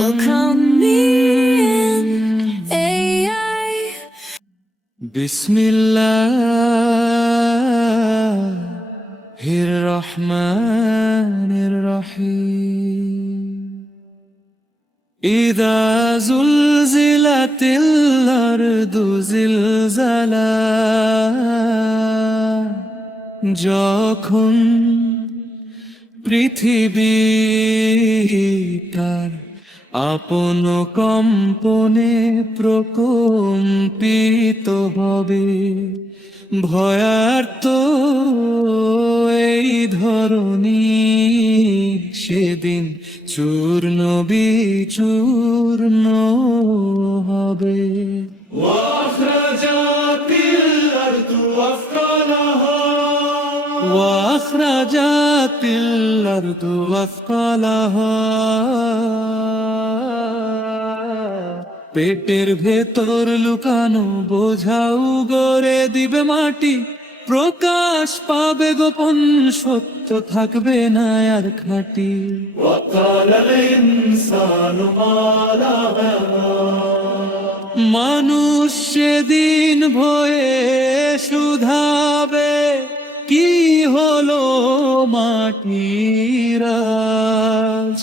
Welcome me in AI. Bismillahirrahmanirrahim. إذا زلزلت الأرض زلزالها যখন পৃথিবী তার আপন কম্পনে প্রকম্পিত হবে, ভয়ার্ত এই ধরনী সেদিন চূর্ণ বিচূর্ণ হবে। وأخرجت الأرض أثقالها পেটের ভেতর লুকানো বোঝাও গড়ে দিবে মাটি, প্রকাশ পাবে গোপন সত্য থাকবে না আর খাঁটি। মানুষ সেদিন ভয়ে শুধাবে, কি হলো মাটির আজ,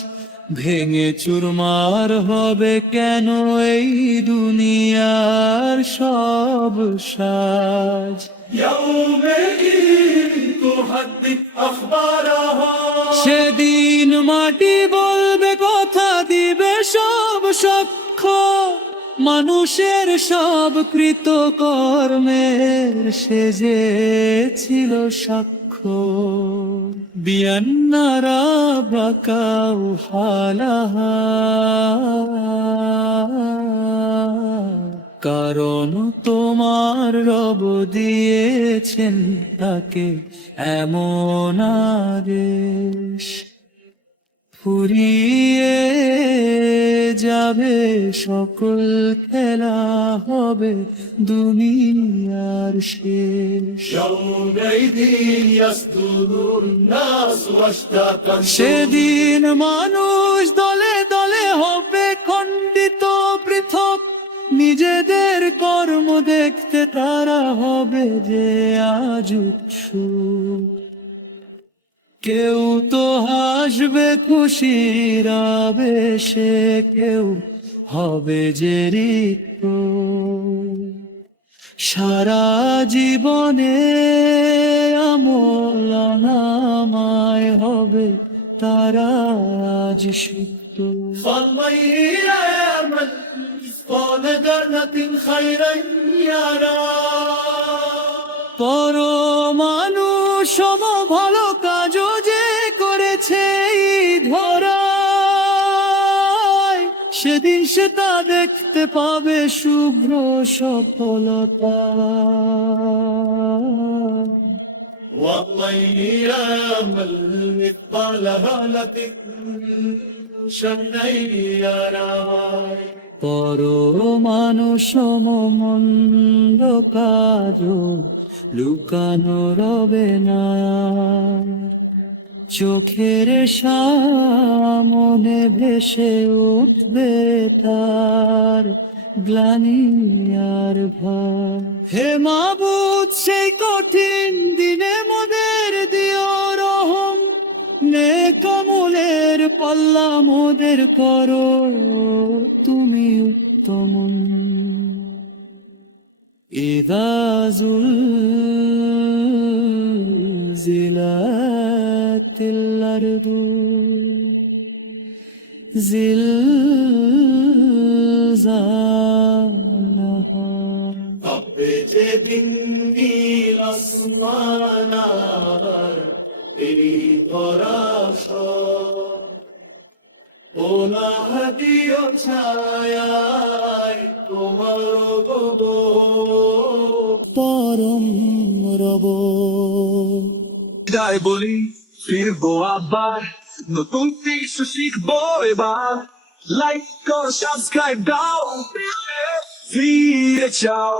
ভেঙে চুরমার হবে কেন এই দুনিয়ার সব সাজ। সেদিন মাটি বলবে, কথা দিবে সব সাক্ষ্য, মানুষের সব কৃতকর্মের সে যে ছিল সাক্ষ্য। বিয়ান্না রাব্বাকা ওয়াহালাহা, কারণ তোমার রব দিয়েছেন তাকে এমন আদেশ, ফুরিয়ে যাবে সকল খেলা, হবে দুনিয়ার শেষ। সেদিন মানুষ দলে দলে হবে খণ্ডিত পৃথক, নিজেদের কর্ম দেখতে তারা হবে যে আজ উৎসুক। কেউ তো হাসবে খুশির আবেশে, কেউ হবে যে রিক্ত। সারা জীবনে আমল নামায় হবে তারা আজ সিক্ত। পর মানুষ ভালো কাজও যে করেছে ধরায়, সেদিন সে তা দেখতে পাবে শুভ্র সফলতা। পর মানুষ মন্দ কাজ লুকানো রবে না, চোখের সামনে ভেসে উঠবে তার গ্লানি আর ভয়। হে মাবুদ, সেই কঠিন দিনে মোদের দিও রহম, নেক আমলের পাল্লা মোদের করো তুমি উত্তম। إذا زلزلت الأرض زلزالها নীল আসমানার এই পরাশ ওলা দিও ছায়ায় তোমার রব পরম রব। বিদায় বলি, ফিরবো আবার, নতুন কিছু শিখবো এবার। লাইক করো, সাবস্ক্রাইব দাও, ফিরে যাও।